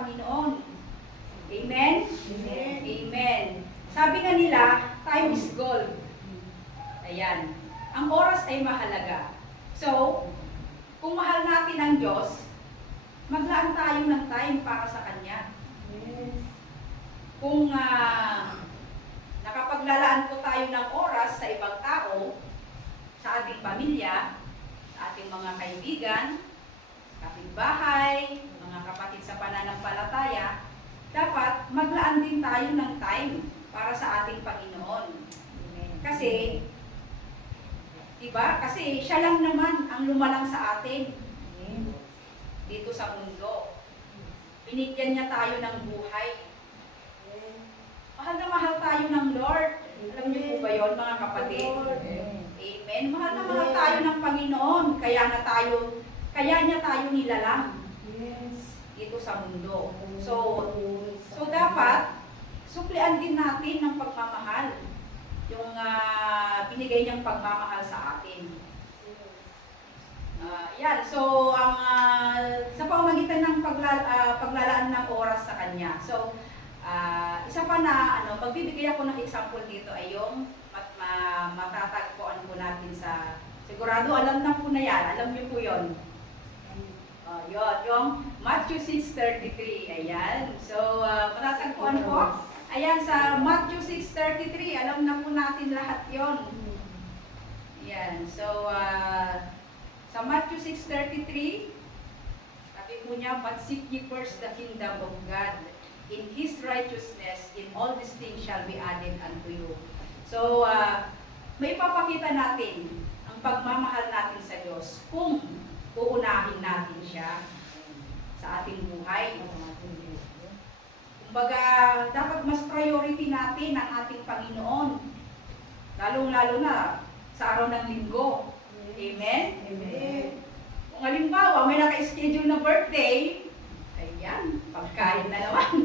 Panginoon. Amen? Amen. Amen. Sabi nga nila, time is gold. Ayan. Ang oras ay mahalaga. So, kung mahal natin ang Diyos, maglaan tayo ng time para sa Kanya. Yes. Kung ah, nakapaglalaan po tayo ng oras sa ibang tao, sa ating pamilya, sa ating mga kaibigan, kapitbahay, mga kapatid sa pananampalataya, dapat maglaan din tayo ng time para sa ating Panginoon. Kasi, diba? Kasi siya lang naman ang lumalang sa atin dito sa mundo. Binigyan niya tayo ng buhay. Mahal na mahal tayo ng Lord. Alam niyo po ba yon mga kapatid? Amen. Mahal na mahal tayo ng Panginoon. Kaya na tayo, kaya niya tayo nilalang. Dito sa mundo. So, so dapat, suklian din natin ng pagmamahal. Yung ah, binigay niyang pagmamahal sa atin. Ah, yan. So, ang ah, sa pamamagitan ng pagla, ah, paglalaan ng oras sa kanya. So, ah, isa pa na ano, magbibigay ako ng example dito ay yung mat, ma, matatagpuan po natin sa sigurado alam na po na yan. Alam niyo po 'yon. Oh, yun, yung Matthew 6.33. Ayan. So, uh, matatagpuan po. Ayan, sa Matthew 6.33, alam na po natin lahat yon. Ayan. So, uh, sa Matthew 6.33, sabi po niya, But seek ye first the kingdom of God, in His righteousness, in all these things shall be added unto you. So, uh, may papakita natin ang pagmamahal natin sa Diyos kung uunahin natin siya sa ating buhay. Kumbaga, dapat mas priority natin ang ating Panginoon. Lalong-lalo na sa araw ng linggo. Amen? Amen. Kung halimbawa, may naka-schedule na birthday, ayan, pagkain na naman.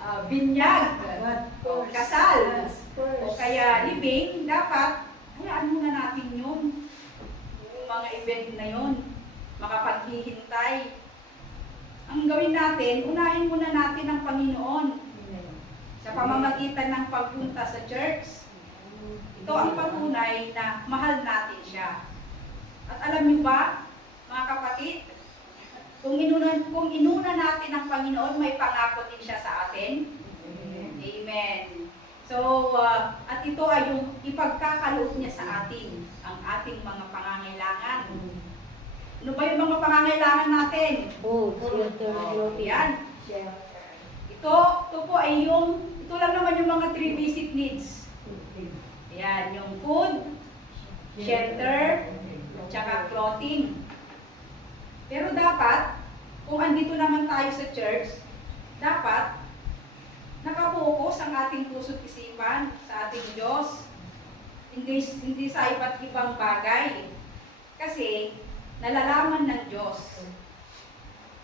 Ah, binyag, o kasal, o kaya libing, dapat, hayaan muna natin. Event na yun, makapaghihintay. Ang gawin natin, unahin muna natin ang Panginoon sa pamamagitan ng pagpunta sa church. Ito ang patunay na mahal natin siya. At alam niyo ba, mga kapatid, kung inuna, kung inuna natin ang Panginoon, may pangako din siya sa atin. Amen. So, uh, at ito ay yung ipagkakaloob niya sa atin, ang ating mga pangangailangan. Ano ba yung mga pangangailangan natin? Food, shelter, Oh, clothing. yan. Ito, ito po ay yung, ito lang naman yung mga three basic needs. Yan, yung food, shelter, tsaka clothing. Pero dapat, kung andito naman tayo sa church, dapat nakapokus ang ating puso't isipan sa ating Diyos. Hindi, hindi sa iba't ibang bagay. Kasi, nalalaman ng Diyos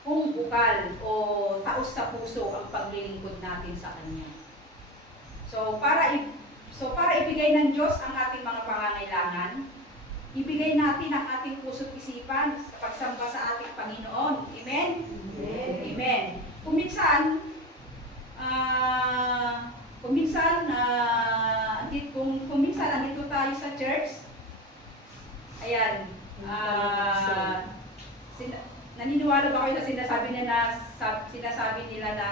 kung bukal o taos sa puso ang paglilingkod natin sa Kanya. So, para i- so para ibigay ng Diyos ang ating mga pangangailangan, ibigay natin ang ating puso't isipan sa pagsamba sa ating Panginoon. Amen? Amen. Kung minsan, church, ayan, ah, sina- naniniwala ba kayo na sinasabi nila na, sa, sinasabi nila na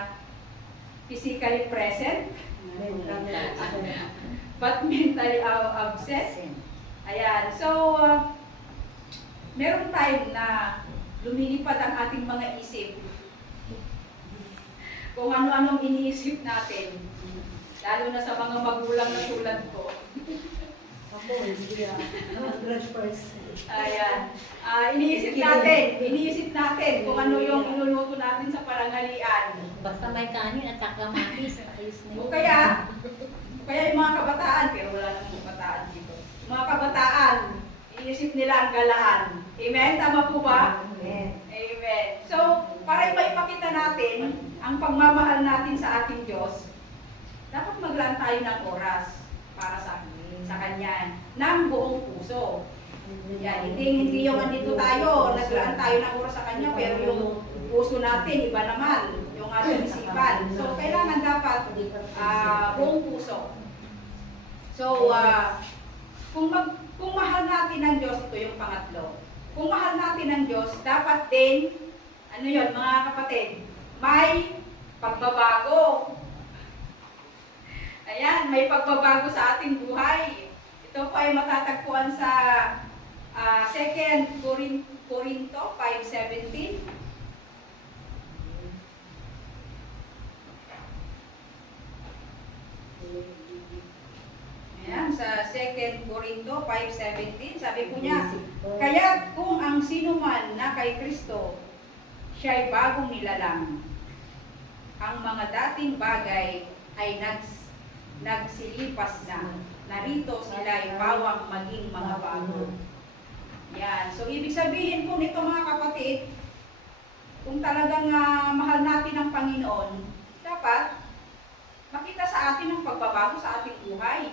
physically present, but mentally ab- absent? Ayan, so, uh, meron time na lumilipad ang ating mga isip. Kung ano-anong iniisip natin, lalo na sa mga magulang na tulad ko. Ako, hindi ah. 100%. Ayan, Ah, iniisip natin, iniisip natin kung ano yung inuluto natin sa parangalian. Basta may kanin at saka matis, ayos na O kaya, o kaya yung mga kabataan, pero wala namang kabataan dito. Mga kabataan, iniisip nila ang galaan. Amen? Tama po ba? Amen. Amen. So, para maipakita natin ang pagmamahal natin sa ating Diyos, dapat maglaan tayo ng oras para sa sa Kanya. Ng buong puso. Yan, hindi, hindi yung andito tayo, naglaan tayo ng oras sa Kanya, pero yung puso natin, iba naman, yung ating isipan. So, kailangan dapat ah, buong puso. So, ah, kung, mag, kung mahal natin ang Diyos, ito yung pangatlo. Kung mahal natin ang Diyos, dapat din, ano yon mga kapatid, may pagbabago. Ayan, may pagbabago sa ating buhay. Ito po ay matatagpuan sa ah, 2 Corin- Corinto 5.17. Ayan, sa 2 Corinto 5.17, sabi po niya, Kaya kung ang sino man na kay Kristo, siya'y bagong nilalang. Ang mga dating bagay ay nags, nagsilipas na. Narito sila'y bawang maging mga bago. Yan. So, ibig sabihin po nito mga kapatid, kung talagang ah, mahal natin ang Panginoon, dapat makita sa atin ang pagbabago sa ating buhay.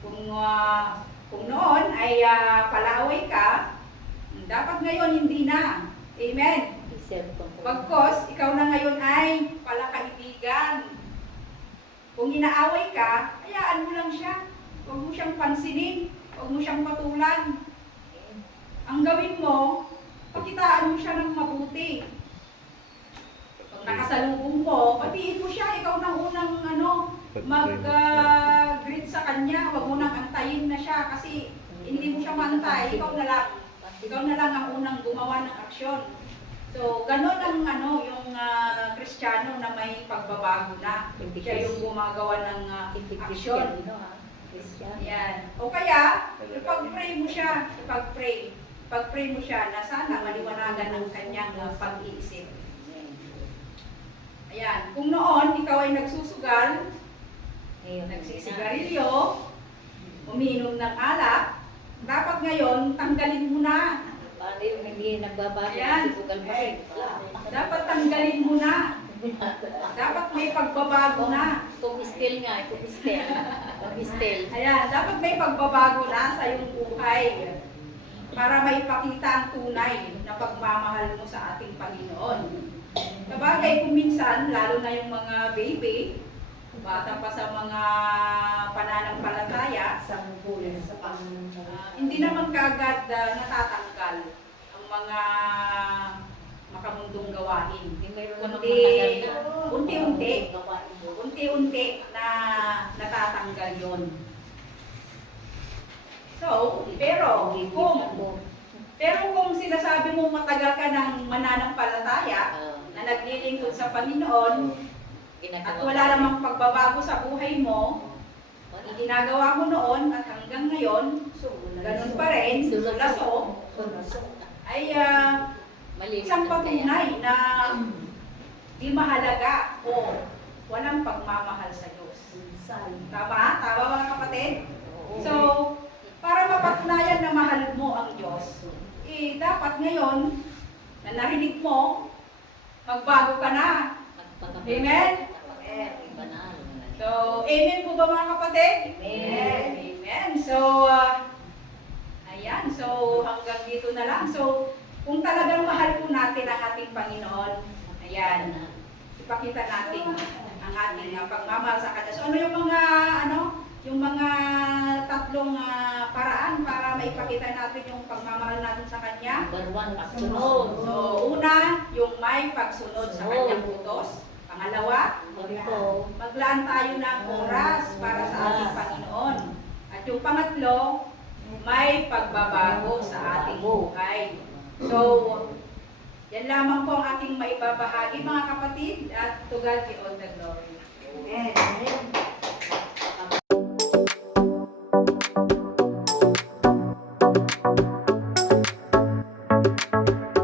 Kung, ah, kung noon ay ah, palaway ka, dapat ngayon hindi na. Amen. Pagkos, ikaw na ngayon ay palakaibigan. Kung inaaway ka, hayaan mo lang siya. Huwag mo siyang pansinin. Huwag mo siyang patulan. Ang gawin mo, pakitaan mo siya ng mabuti. Pag nakasalubong mo, patiin mo siya. Ikaw na unang ano, mag-greet sa kanya. Huwag mo nang antayin na siya kasi hindi mo siya mantay. Ikaw na lang. Ikaw na lang ang unang gumawa ng aksyon. So, ganun ang ano, yung ah, Kristiyano na may pagbabago na. Siya yung gumagawa ng ah, aksyon. Yan. O kaya, ipag-pray mo siya. Ipag-pray. Ipag-pray mo siya na sana maliwanagan ang kanyang ah, pag-iisip. Ayan. Kung noon, ikaw ay nagsusugal, nagsisigarilyo, umiinom ng alak, dapat ngayon, tanggalin mo na. Yung hindi nagbabago? Ayan. Sugal pa rin. Dapat tanggalin mo na. Dapat may pagbabago na. Pumistil nga, pumistil. Pumistil. Ayan, dapat may pagbabago na sa iyong buhay para maipakita ang tunay na pagmamahal mo sa ating Panginoon. Sabagay, kung minsan, lalo na yung mga baby, bata pa sa mga pananampalataya, sa Panginoon. ah, hindi naman kagad ah, natatanggal ang mga makamundong gawain. Kundi, unti-unti, unti-unti na natatanggal yon. So, pero kung pero kung sinasabi mo matagal ka ng mananampalataya Ah, na naglilingkod sa Panginoon at wala namang pagbabago sa buhay mo, ginagawa mo noon at hanggang ngayon, ganun pa rin, sulaso, ay Malinis isang patunay na di mahalaga o walang pagmamahal sa Diyos. Tama? Tama mga kapatid? So, para mapatunayan na mahal mo ang Diyos, eh, dapat ngayon, na narinig mo, magbago ka na. Amen? Na. So, amen po ba mga kapatid? Amen. Amen. So, ah, ayan. So, hanggang dito na lang. So, kung talagang mahal po natin ang ating Panginoon, ayan, ipakita natin ang ating uh, pagmamahal sa Kanya. So, ano yung mga, ano, yung mga tatlong ah, paraan para maipakita natin yung pagmamahal natin sa Kanya? Number one, pagsunod. So, una, yung may pagsunod sa Kanyang utos. Pangalawa, maglaan tayo ng oras para sa ating Panginoon. At yung pangatlo, may pagbabago sa ating buhay. So, yan lamang po ang aking maibabahagi mga kapatid at to God be all the glory. Amen.